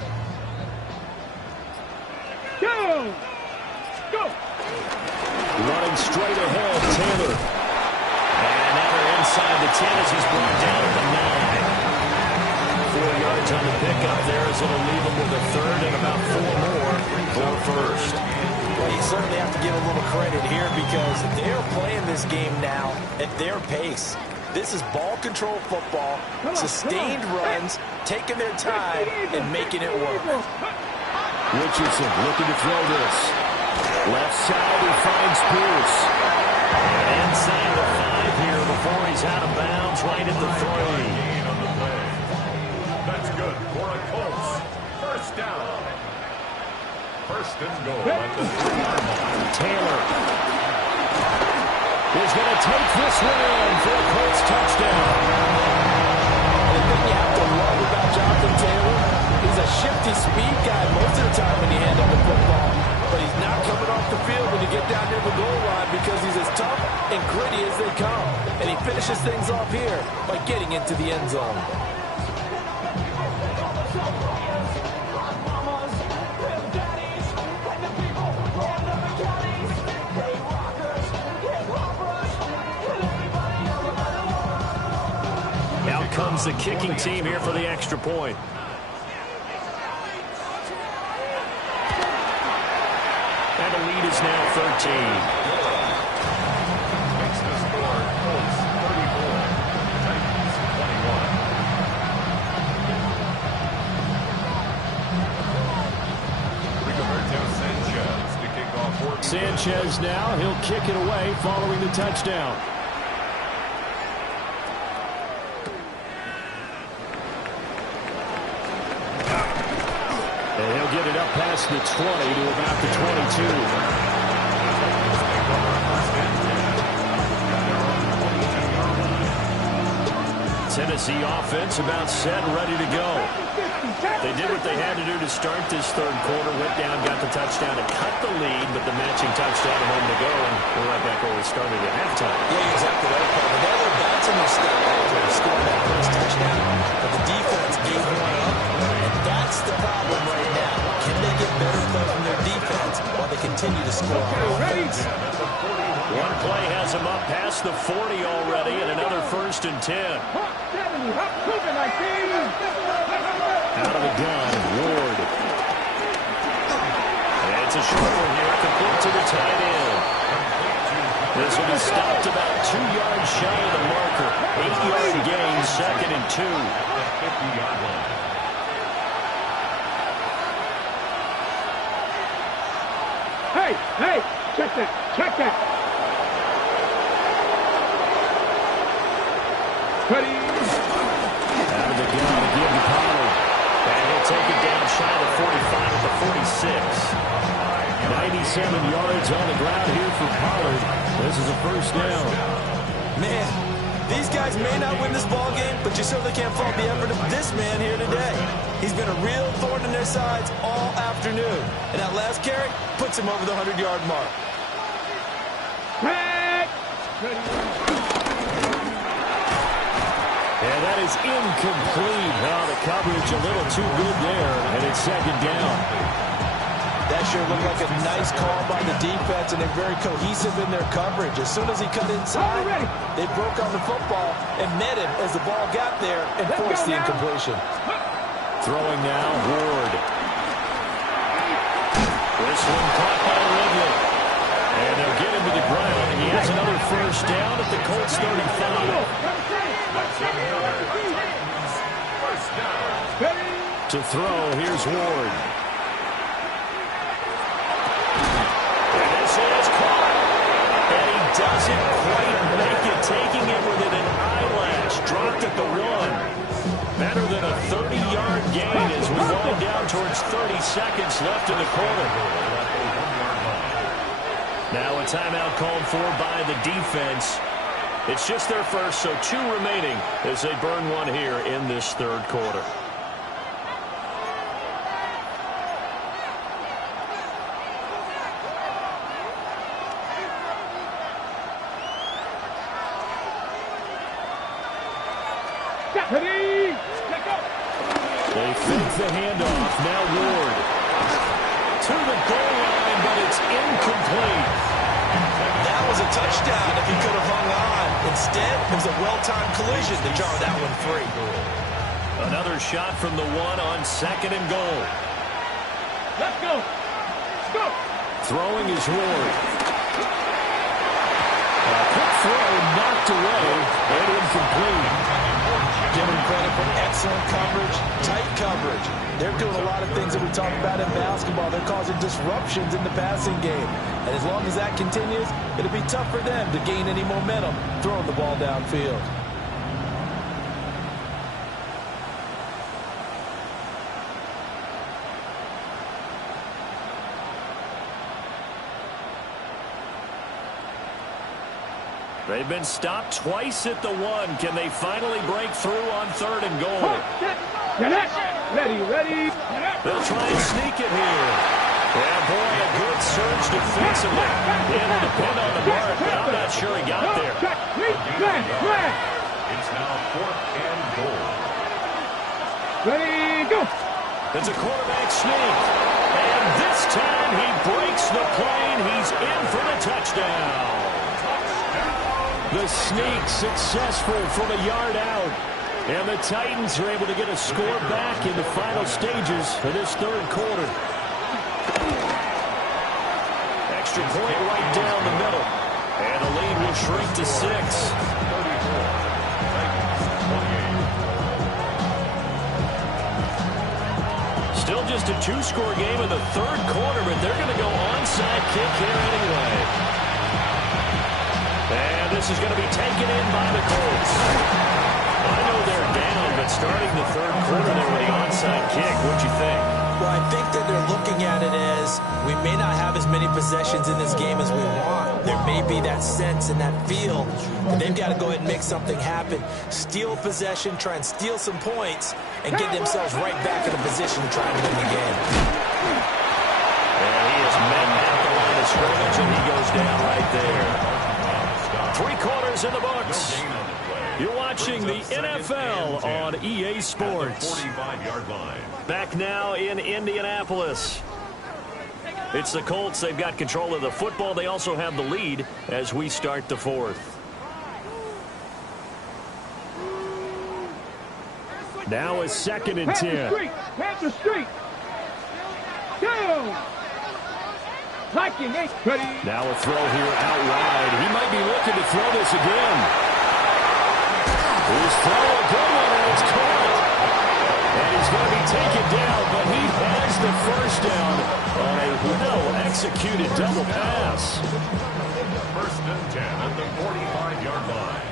Go! Go! Running straight ahead, Taylor. And now they're inside the 10 as he's brought down at the 9. 4 yards on the pickup there as it'll leave him with a third and about 4 more for first. Well, you certainly have to give a little credit here because they're playing this game now at their pace. This is ball control football, sustained runs, taking their time, and making it work. Richardson looking to throw this. Left side, he finds Pierce. And inside the 5 here before he's out of bounds, right at the 3. That's good for a Colts. First down. First and goal at the 3-yard line. Taylor is going to take this one in for a Colts touchdown. The thing you have to love about Jonathan Taylor, he's a shifty speed guy most of the time when you hand him the football. But he's not coming off the field when you get down near the goal line because he's as tough and gritty as they come. And he finishes things off here by getting into the end zone. Out comes the kicking team here for the extra point. And the lead is now 13. Makes the score Colts 34, Titans 21. Rigoberto Sanchez to kick off for Sanchez now, he'll kick it away following the touchdown. And he'll get it up past the 20 to about the 22. Tennessee offense about set, ready to go. They did what they had to do to start this third quarter. Went down, got the touchdown, and cut the lead, but the matching touchdown a moment ago, and we're right back where we started at halftime. Yeah, exactly right, Paul. The other bats in their step after scoring that first touchdown, but the defense gave one up, and that's the problem right now. Can they get better play from their defense while they continue to score on offense? One play has him up past the 40 already, and another 1st and 10. Out of the gun, Ward. And it's a short one here, complete to the tight end. This one is stopped about 2 yards shy of the marker. 8-yard gain, 2nd and 2. the 50-yard line. Hey, check that. Ready? Out of the gun to give to Pollard. And he'll take it down shy of the 45 at the 46. 97 yards on the ground here for Pollard. This is a first down. Man, these guys may not win this ball game, but you certainly can't fault the effort of this man here today. He's been a real thorn in their sides all afternoon. And that last carry puts him over the 100-yard mark. And that is incomplete. Now the coverage a little too good there, and it's 2nd down. That sure looked like a nice call by the defense, and they're very cohesive in their coverage. As soon as he cut inside, they broke on the football and met him as the ball got there and forced the incompletion. Throwing now, Ward. This one caught by Ridley. And they'll get him to the ground, and he has another first down at the Colts 35. First down. To throw, here's Ward. And this is caught. And he doesn't quite make it, taking it within an eyelash. Dropped sacked at the 1. Better than a 30-yard gain as we wind down towards 30 seconds left in the quarter. Now a timeout called for by the defense. It's just their first, so 2 remaining as they burn one here in this third quarter. Ready? Let go. They fake the handoff. Now Ward to the goal line, but it's incomplete. That was a touchdown if he could have hung on. Instead, it was a well-timed collision to draw that one free. Another shot from the 1 on 2nd and goal. Let's go. Let's go. Throwing is Ward. A quick throw knocked away and incomplete. Give them credit for excellent coverage, tight coverage. They're doing a lot of things that we talk about in basketball. They're causing disruptions in the passing game. And as long as that continues, it'll be tough for them to gain any momentum throwing the ball downfield. They've been stopped twice at the 1. Can they finally break through on 3rd and goal? Ready. They'll try and sneak it here. Yeah, boy, a good surge defensively. Able to pin on the mark, but I'm not sure he got there. It's now 4th and goal. Ready, go. It's a quarterback sneak. And this time he breaks the plane. He's in for the touchdown. The sneak successful from a yard out. And the Titans are able to get a score back in the final stages of this third quarter. Extra point right down the middle. And the lead will shrink to 6. Still just a 2-score game in the third quarter, but they're going to go onside kick here anyway. And this is going to be taken in by the Colts. I know they're down, but starting the third quarter there with the onside kick, what'd you think? Well, I think that they're looking at it as we may not have as many possessions in this game as we want. There may be that sense and that feel, but they've got to go ahead and make something happen. Steal possession, try and steal some points, and get themselves right back in a position to try and win the game. And he is met at the line of scrimmage, and he goes down right there. 3 quarters in the books. You're watching the NFL on EA Sports. 45-yard line. Back now in Indianapolis. It's the Colts. They've got control of the football. They also have the lead as we start the 4th. Now is 2nd and 10. Panther Street. Go. Liking, ready. Now a throw here out wide. He might be looking to throw this again. He's throwing a good one, and it's caught. And he's going to be taken down, but he has the first down on a well-executed double pass. 1st and 10 at the 45-yard line.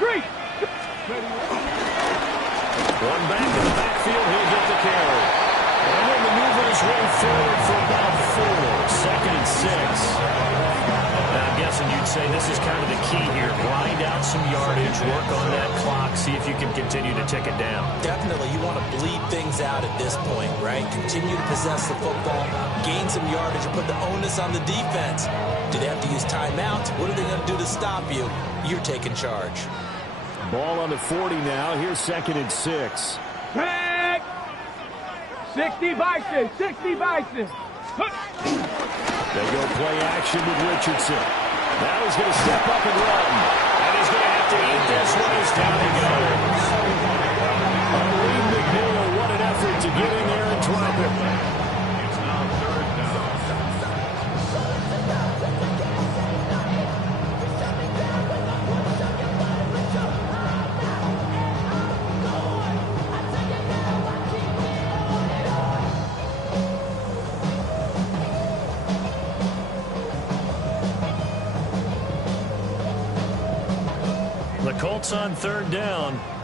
3. One back in the backfield. He'll get the carry. And he'll maneuver his way forward for about 4. 2nd and 6. Now, I'm guessing you'd say this is kind of the key here. Grind out some yardage, work on that clock, see if you can continue to tick it down. Definitely, you want to bleed things out at this point, right? Continue to possess the football, gain some yardage, and put the onus on the defense. Do they have to use timeouts? What are they going to do to stop you? You're taking charge. Ball on the 40 now. Here's 2nd and 6. Back. 60 Bison. 60 Bison. They go play action with Richardson. Now he's going to step up and run. And he's going to have to eat this one as down he goes. Lee McNeil, what an effort to get in there and drop him. It's now 3rd down. Colts on 3rd down.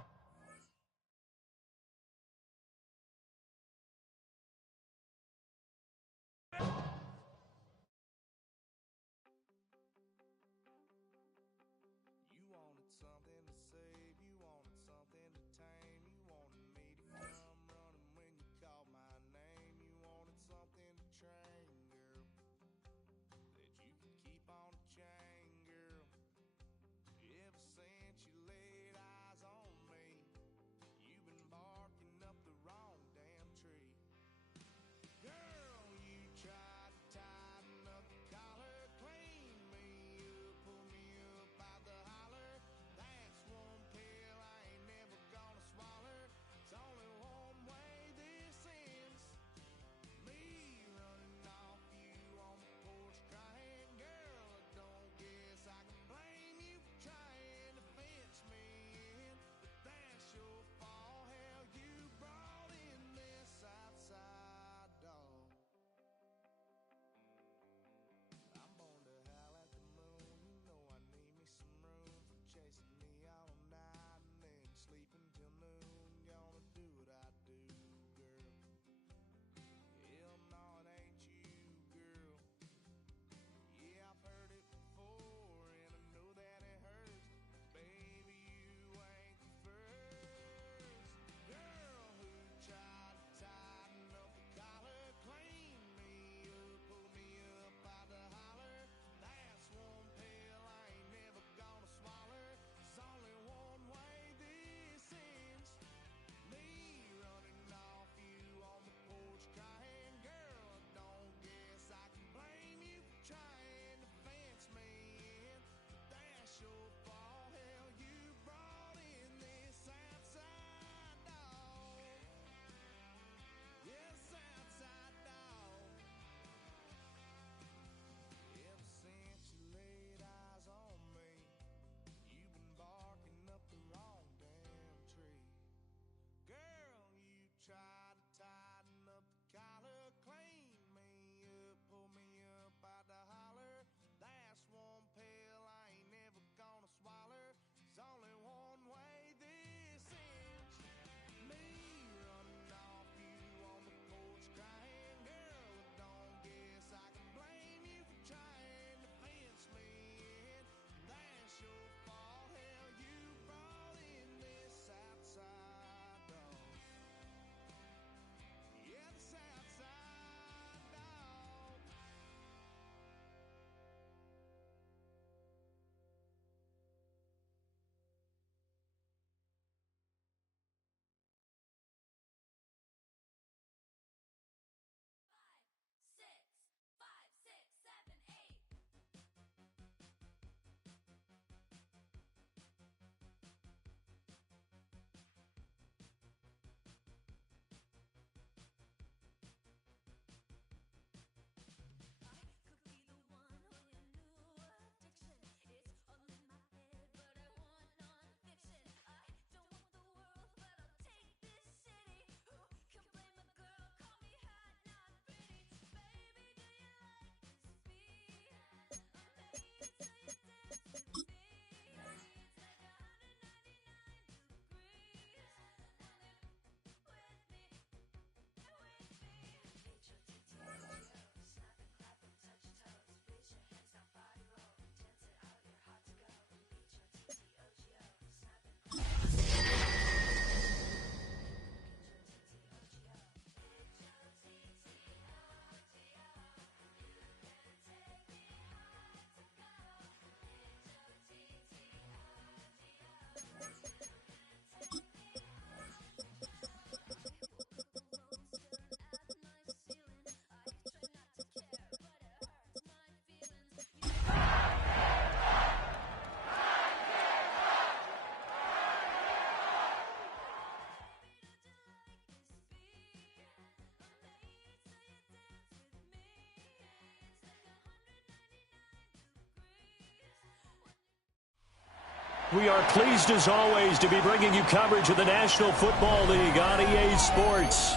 We are pleased, as always, to be bringing you coverage of the National Football League on EA Sports.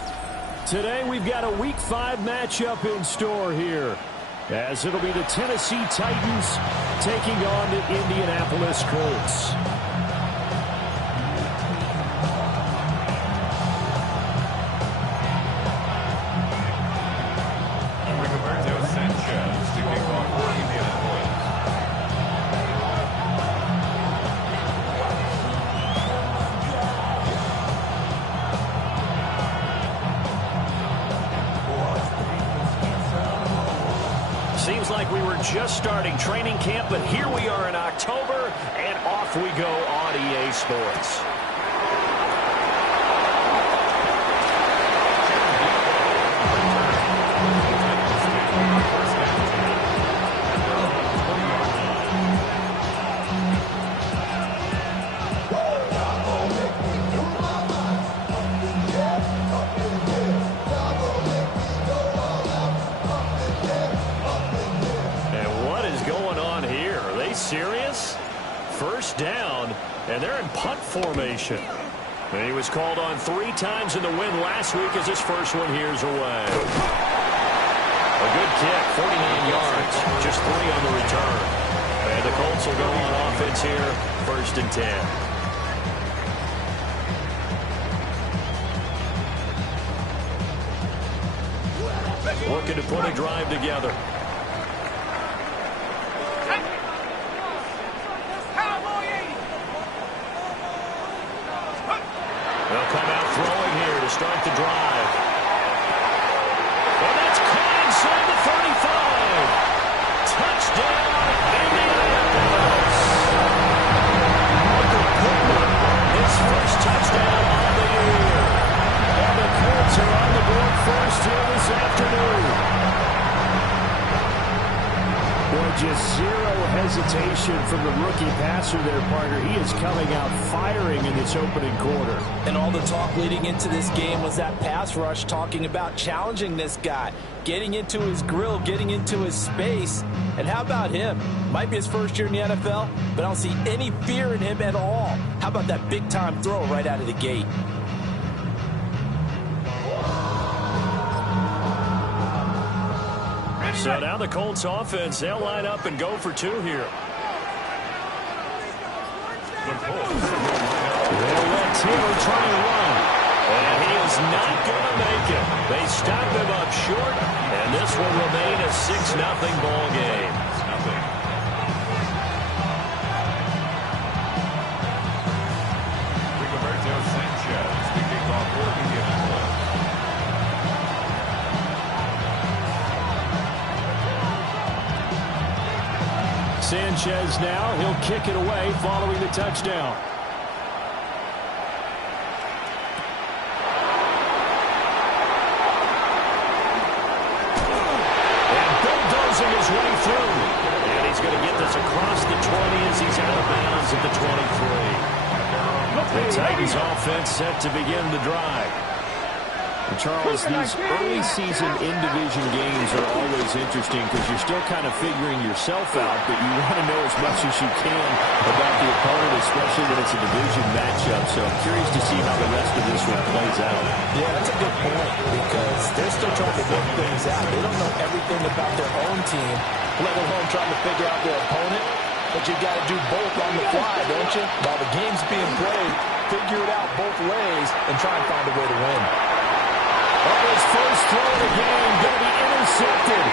Today, we've got a Week 5 matchup in store here, as it'll be the Tennessee Titans taking on the Indianapolis Colts. like we were just starting training camp, but here we are in October, and off we go on EA Sports. Serious? First down, and they're in punt formation. And he was called on 3 times in the win last week as his first one here's away. A good kick, 49 yards, just 3 on the return. And the Colts will go on offense here, 1st and 10. Looking to put a drive together. They'll come out throwing here to start the drive. And that's caught inside the 35. Touchdown, Indianapolis. Michael Pittman, his first touchdown on the year. And the Colts are on the board first here this afternoon. Well, just zero hesitation from the rookie passer there, partner. He is coming out firing in this opening quarter. And all the talk leading into this game was that pass rush, talking about challenging this guy, getting into his grill, getting into his space. And how about him? Might be his first year in the NFL, but I don't see any fear in him at all. How about that big-time throw right out of the gate? So now the Colts offense, they'll line up and go for 2 here. They'll let Taylor try and run. And he is not going to make it. They stop him up short, and this will remain a 6-0 ball game. Rigoberto Sanchez, the kickoff for Indianapolis. Sanchez now, he'll kick it away following the touchdown. And bulldozing his way through. And he's going to get this across the 20 as he's out of bounds at the 23. The Titans offense set to begin the drive. And Charles, these early season in-division games are always interesting because you're still kind of figuring yourself out, but you want to know as much as you can about the opponent, especially when it's a division matchup. So I'm curious to see how the rest of this one plays out. Yeah, that's a good point because they're still trying to work things out. They don't know everything about their own team, let alone trying to figure out their opponent. But you got to do both on the fly, don't you? While the game's being played, figure it out both ways and try and find a way to win. On his first throw of the game, going to be intercepted.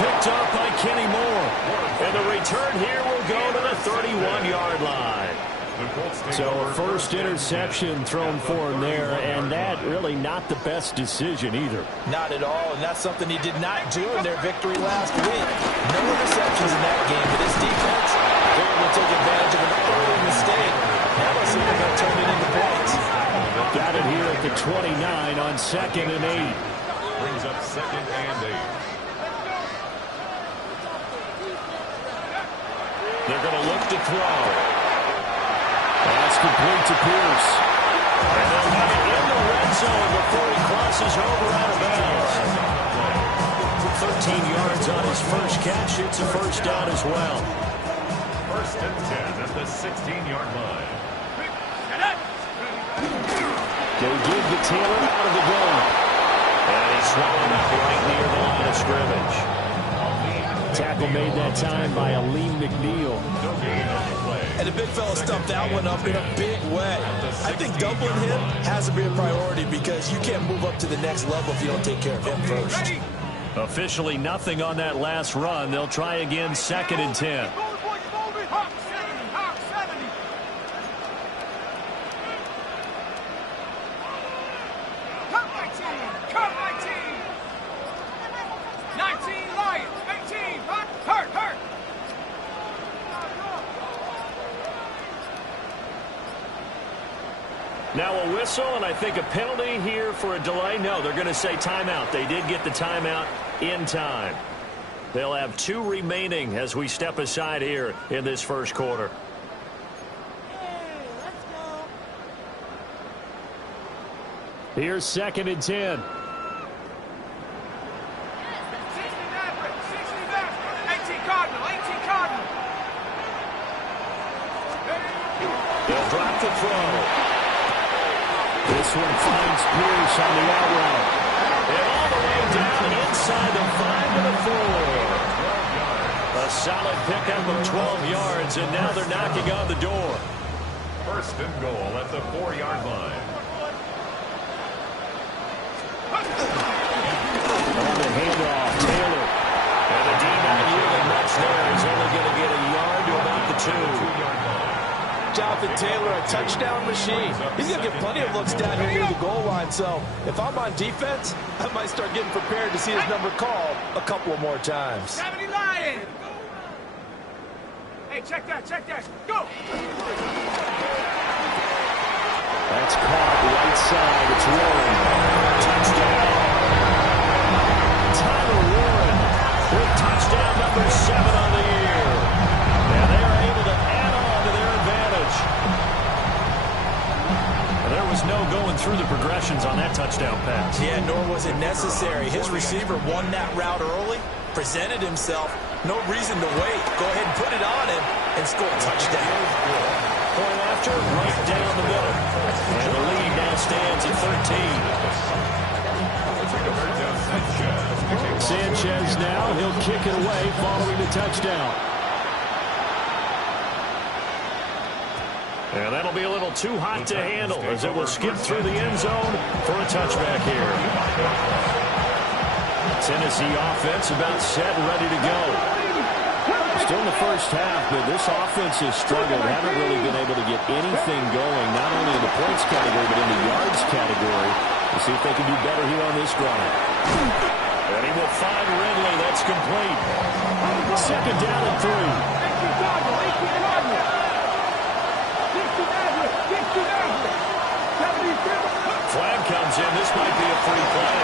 Picked up by Kenny Moore. And the return here will go to the 31-yard line. So a first interception thrown for him there, and that really not the best decision either. Not at all, and that's something he did not do in their victory last week. No interceptions in that game, but his defense, they were able to take advantage of an early mistake. Now let's see if they're going to turn it into points. Got it here at the 29 on 2nd and 8. Brings up 2nd and 8. They're going to look to throw. That's complete to Pierce. And they'll have it in the red zone before he crosses over out of bounds. 13 yards on his first catch. It's a first down as well. 1st and 10 at the 16-yard line. They give the Taylor out of the game. And he's swallowed up right near the line of scrimmage. Tackle made that time by Aleem McNeil. And the big fella stumped that one up in a big way. I think doubling him has to be a priority because you can't move up to the next level if you don't take care of him first. Officially nothing on that last run. They'll try again 2nd and 10. Cut my team! 19 Lions! 18! Now a whistle, and I think a penalty here for a delay. No, they're going to say timeout. They did get the timeout in time. They'll have 2 remaining as we step aside here in this first quarter. Here's 2nd and 10. 60 Maverick, 60 Maverick, 18 Cardinal, 18 Cardinal. They'll drop the throw. This one finds Pierce on the out route. And all the way down inside the 5 to the 4. A solid pickup of 12 yards, and now they're knocking on the door. First and goal at the 4-yard line. On the handoff, Taylor. And the D-back unit much there is only going to get a yard to about the 2. Jonathan Taylor, a touchdown machine. He's going to get plenty of looks down here near the goal line. So if I'm on defense, I might start getting prepared to see his number called a couple of more times. 70 Lions. Hey, check that, go. That's caught right side. It's Warren. Touchdown! Tyler Warren with touchdown number 7 on the year. And they are able to add on to their advantage. And there was no going through the progressions on that touchdown pass. Yeah, nor was it necessary. His receiver won that route early, presented himself. No reason to wait. Go ahead and put it on him and score a touchdown. Point after, right down the middle. And the lead now stands at 13. Sanchez now, he'll kick it away following the touchdown. And that'll be a little too hot to handle as it will skip through the end zone for a touchback here. Tennessee offense about set and ready to go. Still in the first half, but this offense has struggled. Haven't really been able to get anything going, not only in the points category, but in the yards category. We'll see if they can do better here on this drive. And he will find Ridley. That's complete. 2nd down and 3. Flag comes in. This might be a free play.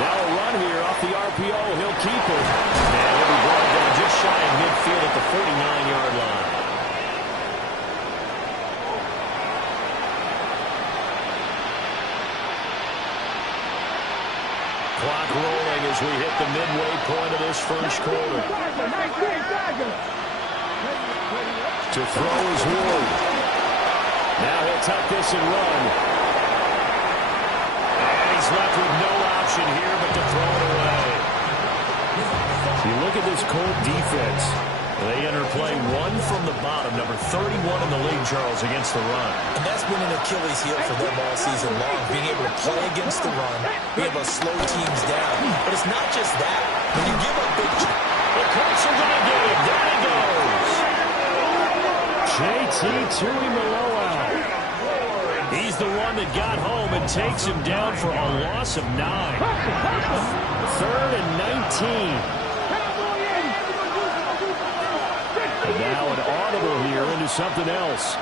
Now a run here off the RPO. He'll keep it. And he'll be brought down just shy of midfield at the 49-yard line. Clock rolling as we hit the midway point of this first quarter. To throw is Ward. Now he'll tuck this and run. And he's left with no option here but to throw it away. You look at this Colt defense. They enter play 1 from the bottom, number 31 in the league, Charles, against the run. And that's been an Achilles heel for them all season long, being able to play against the run, being able to slow teams down. But it's not just that. When you give up big... The Colts are going to get him. There he goes. JT Tuimoloau. He's the one that got home and takes him down for a loss of 9. 3rd and 19. And now an audible here into something else.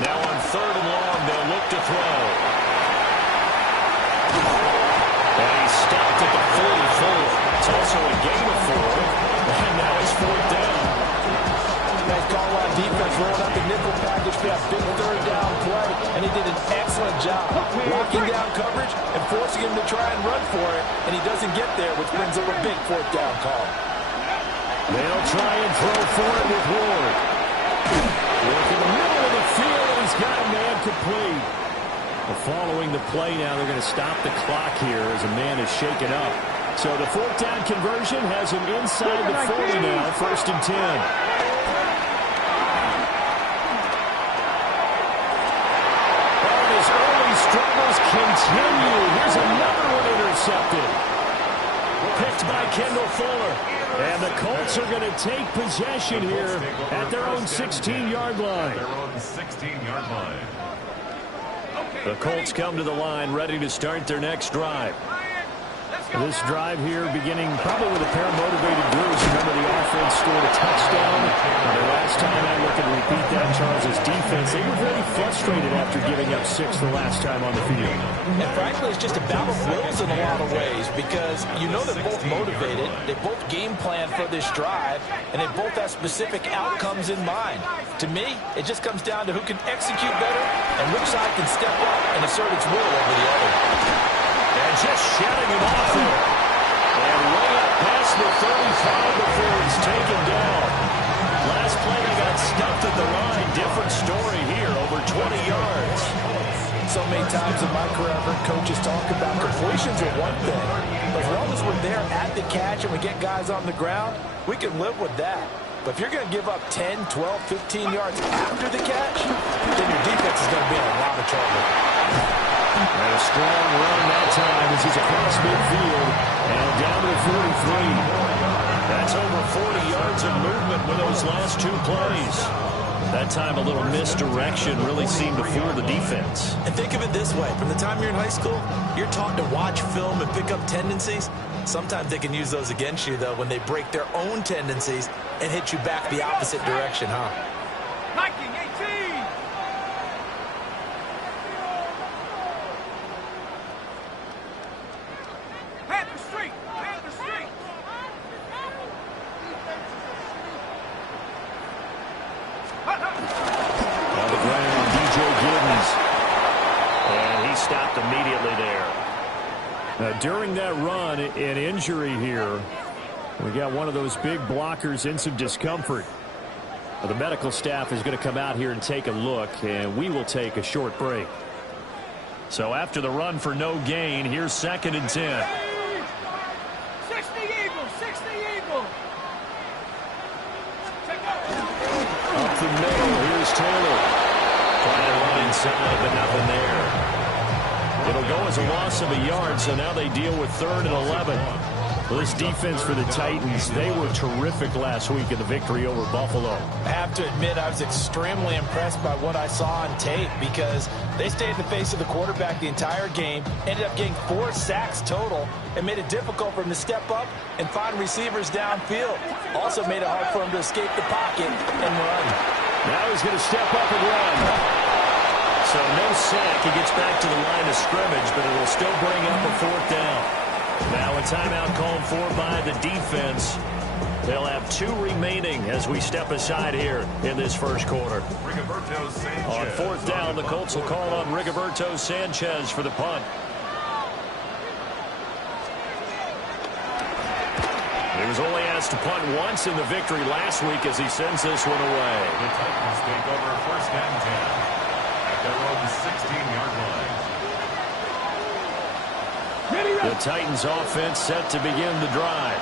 Now on 3rd and long, they'll look to throw. And he's stopped at the 44. It's also a gain of 4. And now it's 4th down. Nice call on defense, rolling out the nickel package for that big 3rd down play. And he did an excellent job locking down coverage and forcing him to try and run for it. And he doesn't get there, which brings up a big 4th down call. They'll try and throw for it with Ward. Work in the middle of the field, and he's got a man complete. Well, following the play now, they're going to stop the clock here as a man is shaken up. So the 4th down conversion has him inside the 40 now, 1st and 10. Struggles continue. Here's another one intercepted. Picked by Kendall Fuller. And the Colts are going to take possession here at their own 16-yard line. Their own 16-yard line. The Colts come to the line ready to start their next drive. This drive here beginning probably with a pair of motivated groups. Remember, the offense scored a touchdown. And the last time I look and repeat that, Charles' defense. They were very frustrated after giving up 6 the last time on the field. And frankly, it's just a battle of wills in a lot of ways because you know they're both motivated, they both game plan for this drive, and they both have specific outcomes in mind. To me, it just comes down to who can execute better and which side can step up and assert its will over the other. And just shutting him off there. And way up past the 35 before he's taken down. Last play, they got stuffed at the line. Different story here, over 20 yards. So many times in my career, I've heard coaches talk about completions are one thing. But as long as we're there at the catch and we get guys on the ground, we can live with that. But if you're going to give up 10, 12, 15 yards after the catch, then your defense is going to be in a lot of trouble. And a strong run that time as he's across midfield and down to the 43. That's over 40 yards of movement with those last 2 plays. That time a little misdirection really seemed to fool the defense. And think of it this way. From the time you're in high school, you're taught to watch film and pick up tendencies. Sometimes they can use those against you, though, when they break their own tendencies and hit you back the opposite direction, huh? Viking 18! Panther Street! Panther Street! On the ground, DJ Giddens. And he stopped immediately there. Now, during that run, an injury here. We got one of those big blockers in some discomfort. The medical staff is going to come out here and take a look, and we will take a short break. So after the run for no gain, here's 2nd and 10. 60 Eagles! 60 Eagles! Up the middle, here's Taylor. Trying to run inside, but nothing there. It'll go as a loss of a yard, so now they deal with 3rd and 11. Well, this defense for the Titans, they were terrific last week in the victory over Buffalo. I have to admit, I was extremely impressed by what I saw on tape because they stayed in the face of the quarterback the entire game, ended up getting 4 sacks total, and made it difficult for him to step up and find receivers downfield. Also made it hard for him to escape the pocket and run. Now he's going to step up and run. So no sack. He gets back to the line of scrimmage, but it'll still bring up a 4th down. Now a timeout called for by the defense. They'll have 2 remaining as we step aside here in this first quarter. Rigoberto Sanchez. On 4th down, the Colts will call on Rigoberto Sanchez for the punt. He was only asked to punt once in the victory last week as he sends this one away. The Titans take over 1st and 10 at their own 16-yard line. The Titans offense set to begin the drive.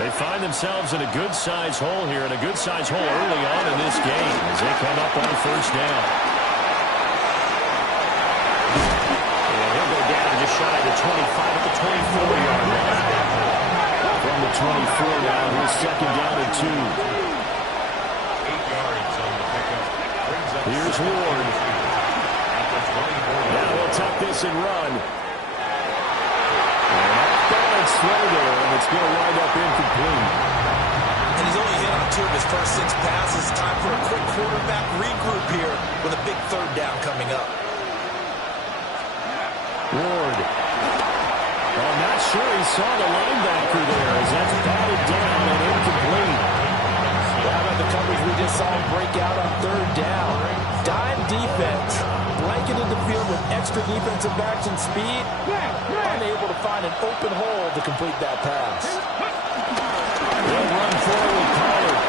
They find themselves in a good-sized hole here, and a good-sized hole early on in this game as they come up on 1st down. And he'll go down just shy of the 25 at the 24-yard line. From the 24 now, here's 2nd down and 2. 8 yards on the pickup. Brings up Here's Ward. at the 24. Now he'll tuck this and run. Balance throw there, and it's going to wind up incomplete. And he's only hit on 2 of his first 6 passes. Time for a quick quarterback regroup here with a big 3rd down coming up. Ward. I'm not sure he saw the linebacker there as that's batted down and incomplete. How about the coverage we just saw him break out on 3rd down? Dime defense, blanketed the field with extra defensive backs and speed, unable to find an open hole to complete that pass. They'll run forward, Pollard.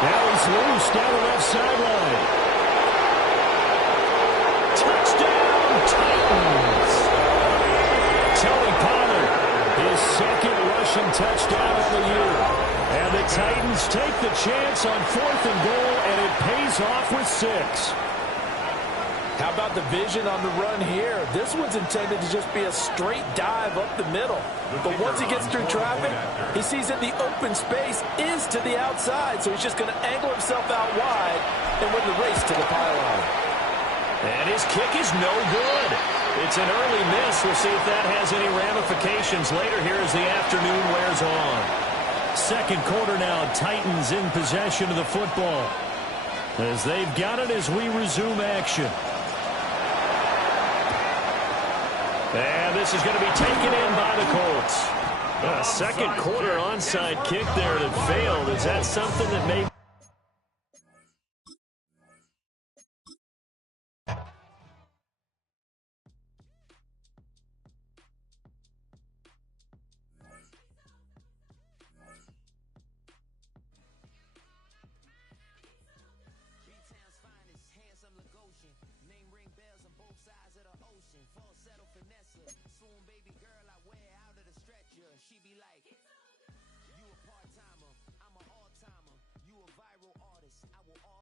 Now he's loose down the left sideline. Touchdown, Titans! Tony Pollard, his 2nd rushing touchdown of the year. And the Titans take the chance on 4th and goal, and it pays off with 6. How about the vision on the run here? This one's intended to just be a straight dive up the middle. But once he gets through traffic, he sees that the open space is to the outside, so he's just going to angle himself out wide and win the race to the pylon. And his kick is no good. It's an early miss. We'll see if that has any ramifications later here as the afternoon wears on. Second quarter now, Titans in possession of the football as they've got it as we resume action. And this is going to be taken in by the Colts. A second quarter onside kick there that failed. Is that something that may... She be like, you a part-timer, I'm an all-timer. You a viral artist, I will